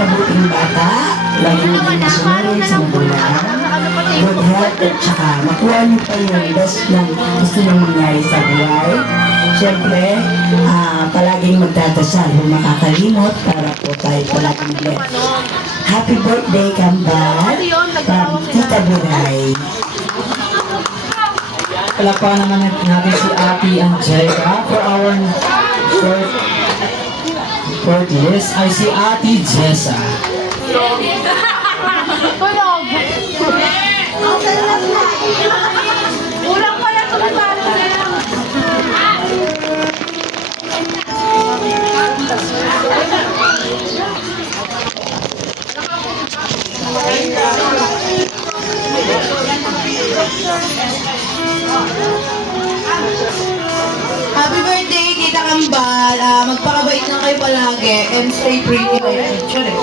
mabuting bata, lagi maging masunod sa magulang, good health at saka makuha niyo pa yung best na gusto niyong mangyari sa buhay. Siyempre, palaging magdadasal, huwag makakalimot para po tayo palaging blessed. Happy birthday, Kambal, from Tita Buray. Palakpakan naman natin si Ate Angelica for our fourth list ay si Ate Jessa. Ulang pala ito na Happy birthday, Tita Kambal. Magpakabait lang kayo palagi and stay pretty like picture eh.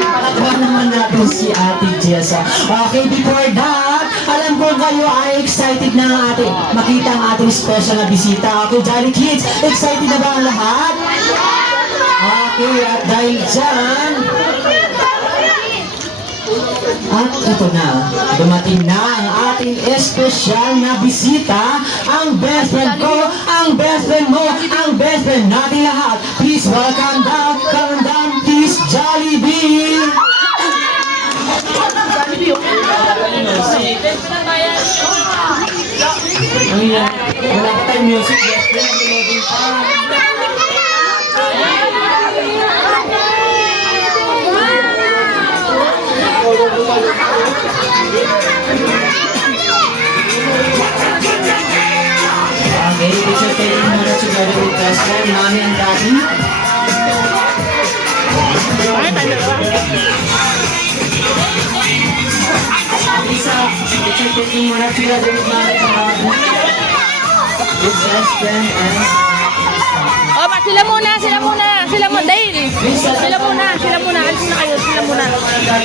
Palakpakan naman natin si Ate Jessa. Okay, before that, alam ko kayo ay excited na makita ang ating special na bisita. Okay, Jolly Kids, excited na ba ang lahat? Okay, at dahil dyan, at ito na, dumating na ang ating espesyal na bisita, ang best friend ko, ang best friend mo, ang best friend natin lahat. Please welcome down, please Jollibee! Wala pa tayong music, best friend, loading pa. Okay, picture taking muna together with best friend, mommy and daddy. Isa, picture taking muna together with mommy and daddy. With best friend and... Oh, sila muna. Dale. Sila muna. Alis na kayo, sila muna.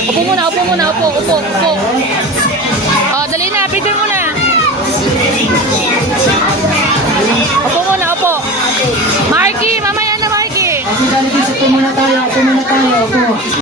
Upo. Oh, dali na, picture muna. Upo. Marky, mamaya na Marky. Okay, dali, upo muna tayo, upo.